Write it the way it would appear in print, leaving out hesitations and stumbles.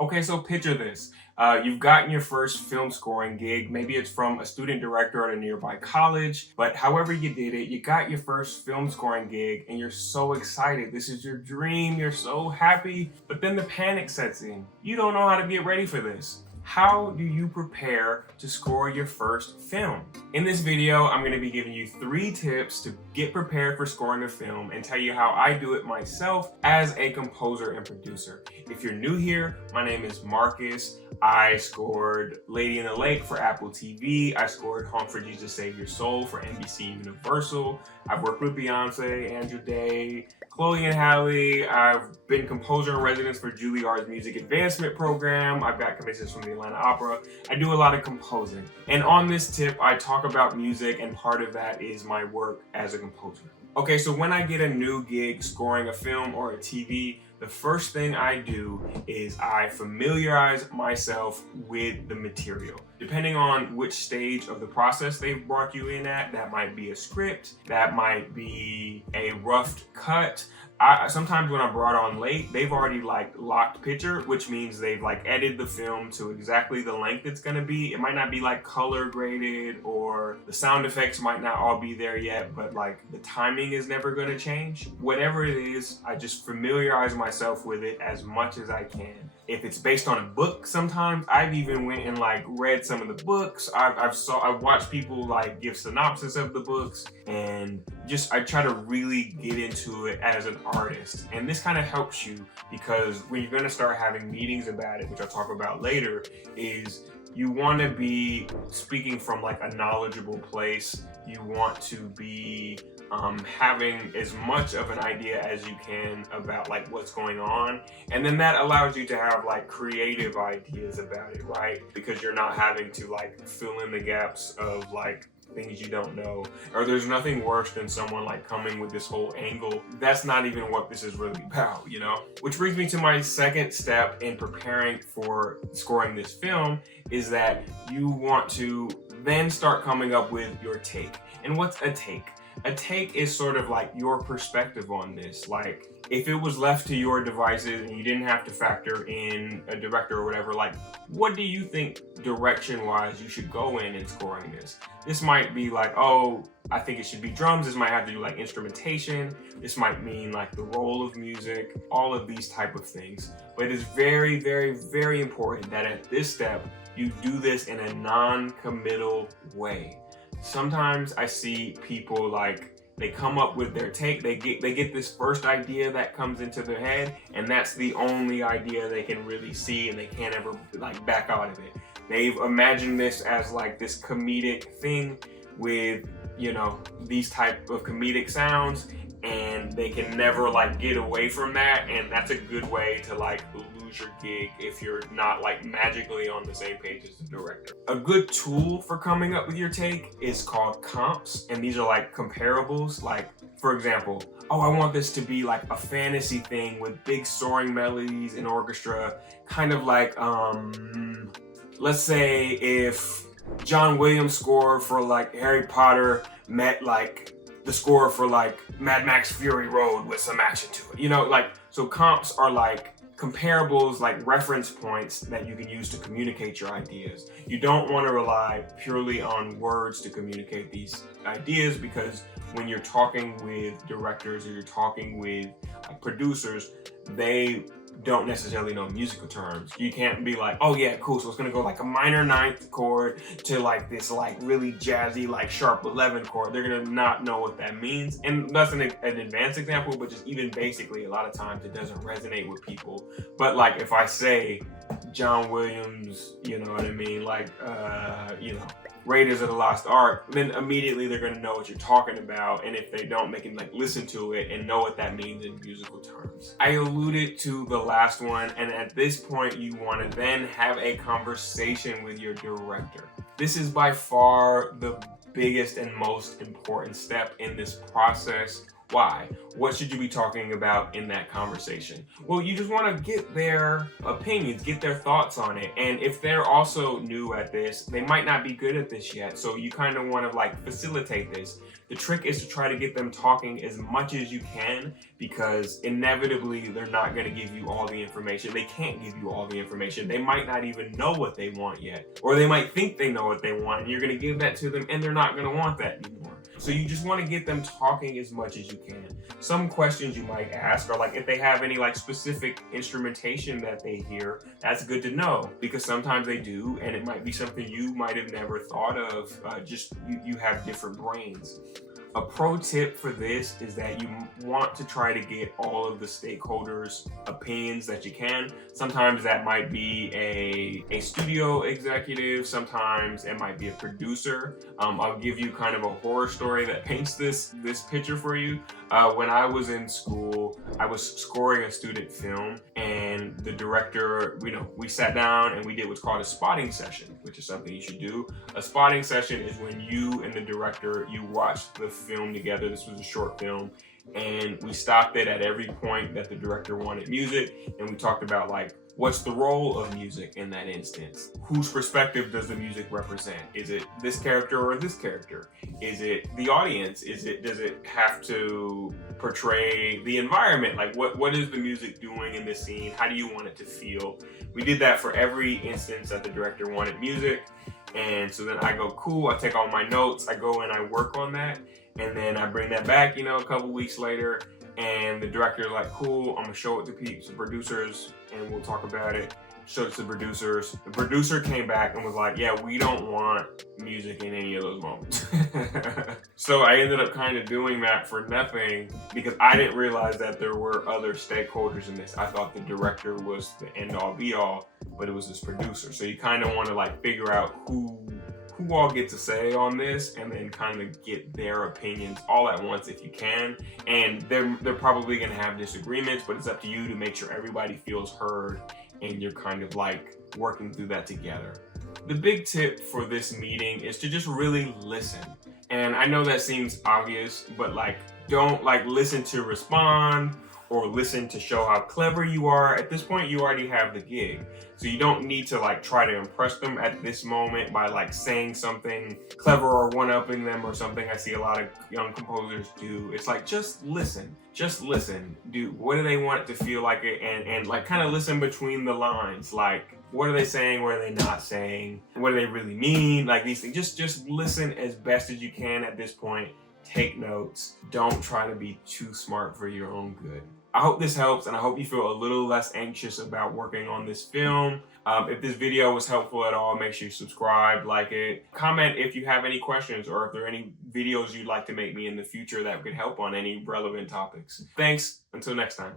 Okay, so picture this. You've gotten your first film scoring gig. Maybe it's from a student director at a nearby college, but however you did it, you got your first film scoring gig and you're so excited. This is your dream. You're so happy, but then the panic sets in. You don't know how to get ready for this. How do you prepare to score your first film? In this video, I'm going to be giving you 3 tips to get prepared for scoring a film and tell you how I do it myself as a composer and producer. If you're new here, my name is Marcus. I scored Lady in the Lake for Apple TV. I scored Home for Jesus Save Your Soul for NBC Universal. I've worked with Beyonce, Andrew Day, Chloe and Halle. I've been composer in residence for Juilliard's Music Advancement Program. I've got commissions from the Atlanta Opera. I do a lot of composing. And on this tip, I talk about music, and part of that is my work as a composer. Okay, so when I get a new gig scoring a film or a TV, the first thing I do is I familiarize myself with the material. Depending on which stage of the process they've brought you in at, that might be a script, that might be a rough cut. Sometimes when I'm brought on late, they've already locked picture, which means they've edited the film to exactly the length it's gonna be. It might not be color graded, or the sound effects might not all be there yet, but the timing is never gonna change. Whatever it is, I just familiarize myself with it as much as I can. If it's based on a book, sometimes I've even went and read some of the books. I've watched people give synopsis of the books, and I try to really get into it as an artist. And this kind of helps you, because when you're gonna start having meetings about it, which I'll talk about later, is you want to be speaking from a knowledgeable place. You want to be having as much of an idea as you can about what's going on, and then that allows you to have creative ideas about it, right? Because you're not having to fill in the gaps of things you don't know. Or there's nothing worse than someone coming with this whole angle. That's not even what this is really about, Which brings me to my second step in preparing for scoring this film, is that you want to then start coming up with your take. And what's a take? A take is sort of your perspective on this. If it was left to your devices and you didn't have to factor in a director or whatever, what do you think direction-wise you should go in scoring this? This might be oh, I think it should be drums. This might have to do instrumentation. This might mean the role of music, all of these type of things. But it is very, very, very important that at this step, you do this in a non-committal way. Sometimes I see people they come up with their take, they get this first idea that comes into their head, and that's the only idea they can really see, and they can't ever back out of it. They've imagined this as this comedic thing with these type of comedic sounds, and they can never get away from that. And that's a good way to lose your gig if you're not magically on the same page as the director. A good tool for coming up with your take is called comps, and these are comparables. For example, oh, I want this to be a fantasy thing with big soaring melodies and orchestra, kind of let's say if John Williams' score for Harry Potter met the score for Mad Max Fury Road with some action to it. So comps are comparables, reference points that you can use to communicate your ideas. You don't want to rely purely on words to communicate these ideas, because when you're talking with directors or you're talking with producers, they don't necessarily know musical terms. You can't be oh yeah, cool, so it's gonna go a minor 9th chord to this really jazzy sharp 11 chord. They're gonna not know what that means. And that's an advanced example, but just even basically, a lot of times it doesn't resonate with people. But if I say John Williams, you know what I mean, Raiders of the Lost Ark, then immediately they're going to know what you're talking about. And if they don't, they can listen to it and know what that means in musical terms. I alluded to the last one, and at this point you want to then have a conversation with your director. This is by far the biggest and most important step in this process, Why? What should you be talking about in that conversation? Well, you just want to get their opinions, get their thoughts on it. And if they're also new at this, they might not be good at this yet. So you kind of want to like facilitate this. The trick is to try to get them talking as much as you can, because inevitably they're not going to give you all the information. They can't give you all the information. They might not even know what they want yet, or they might think they know what they want, and you're going to give that to them and they're not going to want that anymore. So you just want to get them talking as much as you can. Some questions you might ask are like, if they have any like specific instrumentation that they hear, that's good to know, because sometimes they do, and it might be something you might have never thought of. You have different brains. A pro tip for this is that you want to try to get all of the stakeholders' opinions that you can. Sometimes that might be a studio executive, sometimes it might be a producer. I'll give you kind of a horror story that paints this picture for you. When I was in school, I was scoring a student film, and the director, we sat down and we did what's called a spotting session, which is something you should do. A spotting session is when you and the director, you watch the film together. This was a short film, and we stopped it at every point that the director wanted music, and we talked about like, what's the role of music in that instance? Whose perspective does the music represent? Is it this character or this character? Is it the audience? Does it have to portray the environment? Like what is the music doing in this scene? How do you want it to feel? We did that for every instance that the director wanted music. And so then I go, cool, I take all my notes, I go and I work on that. And then I bring that back, a couple weeks later, and the director is like, cool, I'm gonna show it to the producers and we'll talk about it. Showed it to the producers. The producer came back and was like, yeah, we don't want music in any of those moments. So I ended up kind of doing that for nothing, because I didn't realize that there were other stakeholders in this. I thought the director was the end all be all, but it was this producer. So you kind of want to like figure out who all get to say on this, and then kind of get their opinions all at once if you can. And they're probably going to have disagreements, but it's up to you to make sure everybody feels heard and you're kind of like working through that together. The big tip for this meeting is to just really listen. And I know that seems obvious, but like, don't like listen to respond or listen to show how clever you are. At this point, you already have the gig. So you don't need to like try to impress them at this moment by like saying something clever or one-upping them or something I see a lot of young composers do. It's like, just listen. Just listen. What do they want it to feel like? And like kind of listen between the lines. Like, what are they saying? What are they not saying? What do they really mean? Like these things. Just listen as best as you can at this point. Take notes. Don't try to be too smart for your own good. I hope this helps, and I hope you feel a little less anxious about working on this film. If this video was helpful at all, make sure you subscribe, like it. Comment if you have any questions, or if there are any videos you'd like to make me in the future that could help on any relevant topics. Thanks. Until next time.